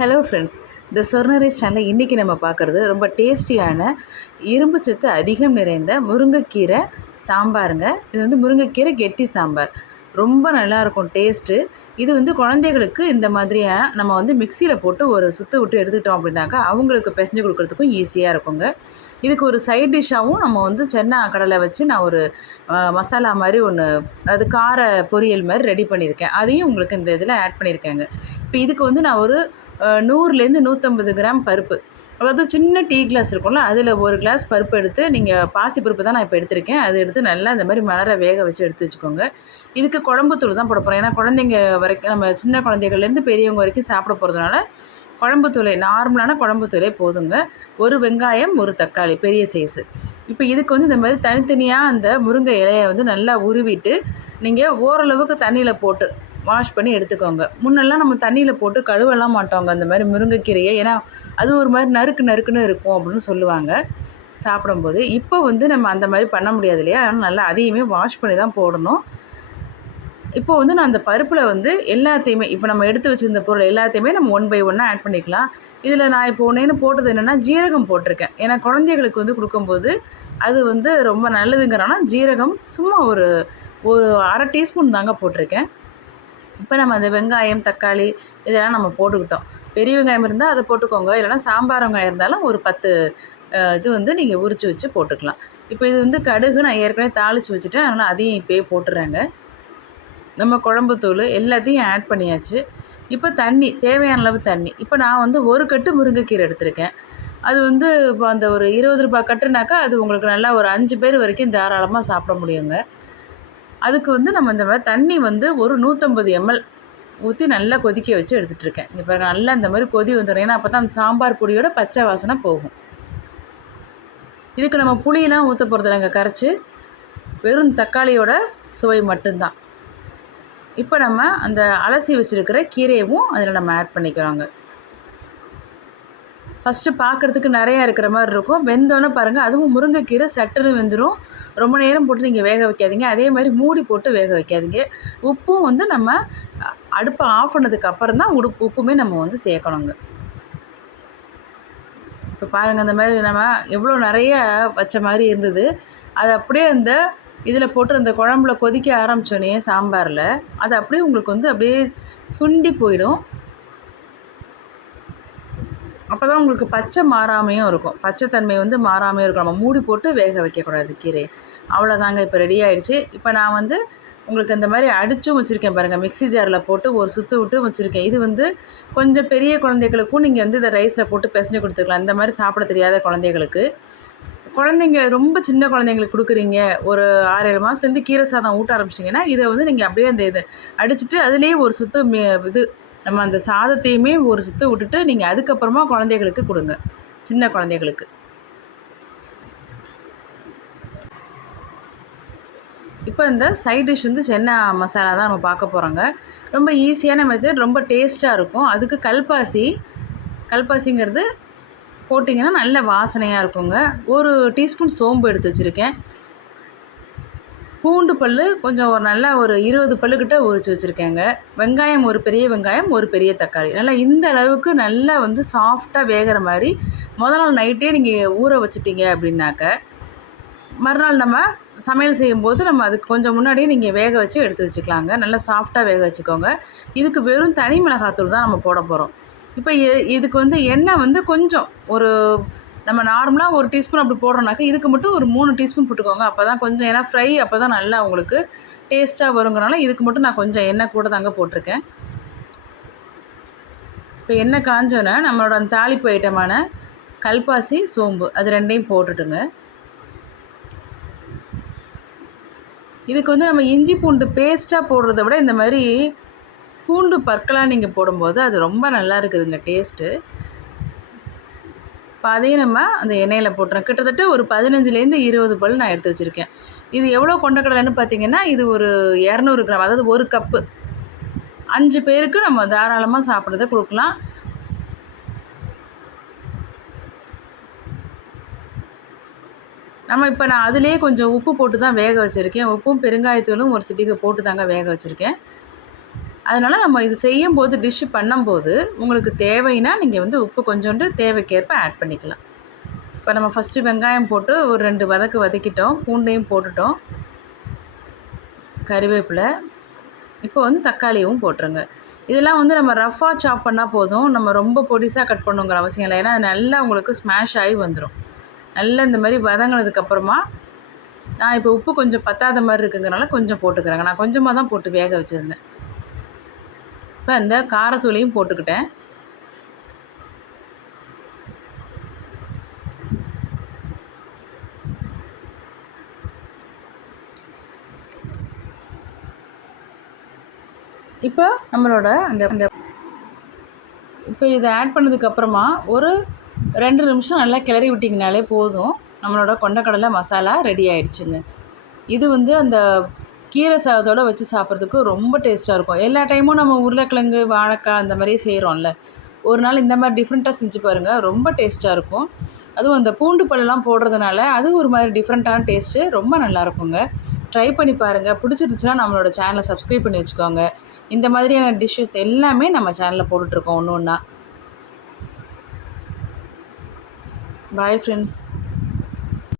Hello friends இந்த சொர்ணரேஸ் சேனலில் இன்றைக்கி நம்ம பார்க்குறது ரொம்ப டேஸ்டியான இரும்பு சத்து அதிகம் நிறைந்த முருங்கைக்கீரை சாம்பாருங்க. இது வந்து முருங்கைக்கீரை கெட்டி சாம்பார். ரொம்ப நல்லாயிருக்கும் டேஸ்ட்டு இது வந்து குழந்தைகளுக்கு இந்த மாதிரியாக நம்ம வந்து மிக்சியில் போட்டு ஒரு சுத்த விட்டு எடுத்துக்கிட்டோம் அப்படின்னாக்கா அவங்களுக்கு பிசைஞ்சு கொடுக்குறதுக்கும் ஈஸியாக இருக்குங்க. இதுக்கு ஒரு சைட் டிஷ்ஷாகவும் நம்ம வந்து சென்னா கடலை வச்சு நான் ஒரு மசாலா மாதிரி ஒன்று அது கார பொரியல் மாதிரி ரெடி பண்ணியிருக்கேன். அதையும் உங்களுக்கு இந்த இதில் ஆட் பண்ணியிருக்கேங்க. இப்போ இதுக்கு வந்து நான் ஒரு நூறுலேருந்து நூற்றம்பது கிராம் பருப்பு. அதாவது சின்ன டீ கிளாஸ் இருக்கும்ல அதில் ஒரு கிளாஸ் பருப்பு எடுத்து நீங்கள் பாசி பருப்பு தான் நான் இப்போ எடுத்திருக்கேன். அதை எடுத்து நல்லா இந்த மாதிரி மலர வேக வச்சு எடுத்து வச்சுக்கோங்க. இதுக்கு குழம்புத்தூள் தான் போட போகிறோம் ஏன்னா குழந்தைங்க வரைக்கும் நம்ம சின்ன குழந்தைகள்லேருந்து பெரியவங்க வரைக்கும் சாப்பிட போகிறதுனால குழம்புத்தூளை நார்மலான குழம்புத்தூளே போதுங்க. ஒரு வெங்காயம் ஒரு தக்காளி பெரிய சைஸு இப்போ இதுக்கு வந்து இந்த மாதிரி தனித்தனியாக அந்த முருங்கை இலையை வந்து நல்லா உருவிட்டு நீங்கள் ஓரளவுக்கு தண்ணியில் போட்டு வாஷ் பண்ணி எடுத்துக்கோங்க. முன்னெல்லாம் நம்ம தண்ணியில் போட்டு கழுவலாம் மாட்டோங்க அந்த மாதிரி முருங்கைக்கீரையை. ஏன்னா அது ஒரு மாதிரி நறுக்கு நறுக்குன்னு இருக்கும் அப்படின்னு சொல்லுவாங்க. சாப்பிடும்போது இப்போ வந்து நம்ம அந்த மாதிரி பண்ண முடியாது இல்லையா? அதனால் நல்லா அதையுமே வாஷ் பண்ணி தான் போடணும். இப்போ வந்து நான் அந்த பருப்பில் வந்து எல்லாத்தையுமே இப்போ நம்ம எடுத்து வச்சுருந்த பொருள் எல்லாத்தையுமே நம்ம ஒன் பை ஒன்னாக ஆட் பண்ணிக்கலாம். இதில் நான் இப்போ ஒன்றேன்னு போட்டது என்னென்னா ஜீரகம் போட்டிருக்கேன். ஏன்னா குழந்தைகளுக்கு வந்து கொடுக்கும்போது அது வந்து ரொம்ப நல்லதுங்கிறனா ஜீரகம் சும்மா ஒரு ஒரு அரை டீஸ்பூன் தாங்க போட்டிருக்கேன். இப்போ நம்ம அந்த வெங்காயம் தக்காளி இதெல்லாம் நம்ம போட்டுக்கிட்டோம். பெரிய வெங்காயம் இருந்தால் அதை போட்டுக்கோங்க. இல்லைன்னா சாம்பார் வெங்காயம் இருந்தாலும் ஒரு பத்து இது வந்து நீங்கள் உரித்து வச்சு போட்டுக்கலாம். இப்போ இது வந்து கடுகு நான் ஏற்கனவே தாளித்து வச்சுட்டேன். அதனால் அதையும் இப்போயே போட்டுறேங்க. நம்ம குழம்புத்தூள் எல்லாத்தையும் ஆட் பண்ணியாச்சு. இப்போ தண்ணி தேவையான அளவு தண்ணி. இப்போ நான் வந்து ஒரு கட்டு முருங்கைக்கீரை எடுத்திருக்கேன். அது வந்து இப்போ அந்த ஒரு இருபது ரூபாய் கட்டுனாக்கா அது உங்களுக்கு நல்லா ஒரு அஞ்சு பேர் வரைக்கும் தாராளமாக சாப்பிட முடியுங்க. அதுக்கு வந்து நம்ம இந்த மாதிரி தண்ணி வந்து ஒரு நூற்றம்பது எம்எல் ஊற்றி நல்லா கொதிக்க வச்சு எடுத்துகிட்டு இருக்கேன் இங்கே பாருங்க நல்லா இந்த மாதிரி கொதி வந்துடும் ஏன்னா அப்போ தான் அந்த சாம்பார் பொடியோட பச்சை வாசனை போகும். இதுக்கு நம்ம புளியெலாம் ஊற்ற போகிறதில்லங்க கரைச்சி வெறும் தக்காளியோட சுவை மட்டும்தான். இப்போ நம்ம அந்த அலசி வச்சுருக்கிற கீரையவும் அதில் நம்ம ஆட் பண்ணிக்கிறோங்க ஃபஸ்ட்டு பார்க்குறதுக்கு நிறையா இருக்கிற மாதிரி இருக்கும். வெந்தோன்னே பாருங்கள் அதுவும் முருங்கைக்கீரை சட்டுன்னு வெந்துடும் ரொம்ப நேரம் போட்டு நீங்கள் வேக வைக்காதீங்க. அதே மாதிரி மூடி போட்டு வேக வைக்காதீங்க. உப்பும் வந்து நம்ம அடுப்பை ஆஃப் பண்ணதுக்கு அப்புறம் தான் உடுப்பு உப்புமே நம்ம வந்து சேர்க்கணுங்க. இப்போ பாருங்கள் அந்த மாதிரி நம்ம எவ்வளோ நிறைய வச்ச மாதிரி இருந்தது. அது அப்படியே அந்த இதில் போட்டு அந்த குழம்புல கொதிக்க ஆரம்பிச்சோன்னே சாம்பாரில் அது அப்படியே உங்களுக்கு வந்து அப்படியே சுண்டி போயிடும். அப்போ தான் உங்களுக்கு பச்சை மாறாமையும் இருக்கும். பச்சைத்தன்மை வந்து மாறாமையும் இருக்கும். நம்ம மூடி போட்டு வேக வைக்கக்கூடாது கீரை அவ்வளோதாங்க இப்போ ரெடி ஆகிடுச்சி இப்போ நான் வந்து உங்களுக்கு இந்த மாதிரி அடிச்சும் வச்சுருக்கேன் பாருங்கள் மிக்ஸி ஜாரில் போட்டு ஒரு சுற்று விட்டு வச்சுருக்கேன். இது வந்து கொஞ்சம் பெரிய குழந்தைகளுக்கும் நீங்கள் வந்து இதை ரைஸில் போட்டு பிசைஞ்சு கொடுத்துக்கலாம். இந்த மாதிரி சாப்பிட தெரியாத குழந்தைகளுக்கு. குழந்தைங்க ரொம்ப சின்ன குழந்தைங்களுக்கு கொடுக்குறீங்க. ஒரு ஆறு ஏழு மாதத்துலேருந்து கீரை சாதம் ஊட்ட ஆரம்பிச்சிங்கன்னா இதை வந்து நீங்கள் அப்படியே அந்த இதை அடிச்சுட்டு அதுலேயே ஒரு சுத்து மி- இது நம்ம அந்த சாதத்தையுமே ஒரு சுத்த விட்டுட்டு நீங்கள் அதுக்கப்புறமா குழந்தைகளுக்கு கொடுங்க. சின்ன குழந்தைகளுக்கு. இப்போ இந்த சைட் டிஷ் வந்து சென்னா மசாலா தான் நம்ம பார்க்க போகிறோங்க ரொம்ப ஈஸியான மெத்தட் ரொம்ப டேஸ்ட்டாக இருக்கும். அதுக்கு கல்பாசி கல்பாசிங்கிறது போட்டிங்கன்னா நல்ல வாசனையாக இருக்குங்க. ஒரு டீஸ்பூன் சோம்பு எடுத்து வச்சுருக்கேன். பூண்டு பல் கொஞ்சம் ஒரு நல்லா ஒரு இருபது பல்லுக்கிட்ட உரிச்சு வச்சுருக்கேங்க. வெங்காயம் ஒரு பெரிய வெங்காயம் ஒரு பெரிய தக்காளி. நல்லா இந்த அளவுக்கு நல்லா வந்து சாஃப்டாக வேகிற மாதிரி முதல் நாள் நைட்டே நீங்கள் ஊற வச்சுட்டீங்க அப்படின்னாக்க மறுநாள் நம்ம சமையல் செய்யும்போது நம்ம அதுக்கு கொஞ்சம் முன்னாடியே நீங்கள் வேக வச்சு எடுத்து வச்சுக்கலாங்க. நல்லா சாஃப்டாக வேக வச்சுக்கோங்க. இதுக்கு வெறும் தனி மிளகாத்தூள் தான் நம்ம போட போகிறோம் இப்போ இதுக்கு வந்து எண்ணெய் வந்து கொஞ்சம் ஒரு நம்ம நார்மலாக ஒரு டீஸ்பூன் அப்படி போடுறோம்னாக்கா இதுக்கு மட்டும் ஒரு மூணு டீஸ்பூன் போட்டுக்கோங்க. அப்போ தான் கொஞ்சம் ஏன்னா ஃப்ரை அப்போ தான் நல்லா உங்களுக்கு டேஸ்ட்டாக வருங்கிறனால இதுக்கு மட்டும் நான் கொஞ்சம் எண்ணெய் கூட தாங்க போட்டிருக்கேன். இப்போ எண்ணெய் காஞ்சோன்னே நம்மளோட அந்த தாளிப்பு ஐட்டமான கல்பாசி சோம்பு அது ரெண்டையும் போட்டுட்டுங்க. இதுக்கு வந்து நம்ம இஞ்சி பூண்டு பேஸ்ட்டாக போடுறத விட இந்த மாதிரி பூண்டு பற்களாக நீங்கள் போடும்போது அது ரொம்ப நல்லா இருக்குதுங்க டேஸ்ட்டு இப்போ அதையும் நம்ம அந்த எண்ணெயில் போட்டுறோம். கிட்டத்தட்ட ஒரு பதினஞ்சுலேருந்து இருபது பல் நான் எடுத்து வச்சுருக்கேன். இது எவ்வளோ கொண்டக்கடலைன்னு பார்த்தீங்கன்னா இது ஒரு இரநூறு கிராம் அதாவது ஒரு கப்பு. அஞ்சு பேருக்கு நம்ம தாராளமாக சாப்பிட்றத கொடுக்கலாம். நம்ம இப்போ நான் அதிலே கொஞ்சம் உப்பு போட்டு தான் வேக வச்சுருக்கேன். உப்பும் பெருங்காயத்தூளும் ஒரு சிட்டிக்கு போட்டு தாங்க வேக வச்சுருக்கேன். அதனால் நம்ம இது செய்யும்போது டிஷ்ஷு பண்ணும்போது உங்களுக்கு தேவைன்னா நீங்கள் வந்து உப்பு கொஞ்சோண்டு தேவைக்கேற்ப ஆட் பண்ணிக்கலாம். இப்போ நம்ம ஃபஸ்ட்டு வெங்காயம் போட்டு ஒரு ரெண்டு வதக்கு வதக்கிட்டோம் பூண்டையும் போட்டுட்டோம். கறிவேப்பிலை. இப்போ வந்து தக்காளியும் போட்டுருங்க. இதெல்லாம் வந்து நம்ம ரஃப்பாக சாப் பண்ணால் போதும். நம்ம ரொம்ப பொடிசாக கட் பண்ணுங்கிற அவசியம் இல்லை. ஏன்னா அது நல்லா உங்களுக்கு ஸ்மாஷ் ஆகி வந்துடும் நல்லா இந்த மாதிரி வதங்கினதுக்கப்புறமா நான் இப்போ உப்பு கொஞ்சம் பத்தாத மாதிரி இருக்குங்கிறனால கொஞ்சம் போட்டுக்கிறேங்க. நான் கொஞ்சமாக தான் போட்டு வேக வச்சுருந்தேன். இப்போ அந்த காரத்தூளையும் போட்டுக்கிட்டேன். இப்போ நம்மளோட அந்த அந்த இப்போ இதை ஆட் பண்ணதுக்கப்புறமா ஒரு ரெண்டு நிமிஷம் நல்லா கிளறி விட்டிங்கனாலே போதும். நம்மளோட கொண்டக்கடலை மசாலா ரெடி ஆயிடுச்சுங்க. இது வந்து அந்த கீரை சாதத்தோடு வச்சு சாப்பிட்றதுக்கு ரொம்ப டேஸ்ட்டாக இருக்கும். எல்லா டைமும் நம்ம உருளைக்கிழங்கு வாழைக்காய் அந்த மாதிரியே செய்கிறோம்ல ஒரு நாள் இந்த மாதிரி டிஃப்ரெண்ட்டாக செஞ்சு பாருங்கள் ரொம்ப டேஸ்ட்டாக இருக்கும். அதுவும் அந்த பூண்டு பல்லெல்லாம் போடுறதுனால அது ஒரு மாதிரி டிஃப்ரெண்ட்டான டேஸ்ட்டு ரொம்ப நல்லாயிருக்குங்க ட்ரை பண்ணி பாருங்கள் பிடிச்சிருந்துச்சுன்னா நம்மளோட சேனலை சப்ஸ்கிரைப் பண்ணி வச்சுக்கோங்க. இந்த மாதிரியான டிஷ்ஷஸ் எல்லாமே நம்ம சேனலில் போட்டுட்ருக்கோம் ஒன்று ஒன்றா பாய் ஃப்ரெண்ட்ஸ்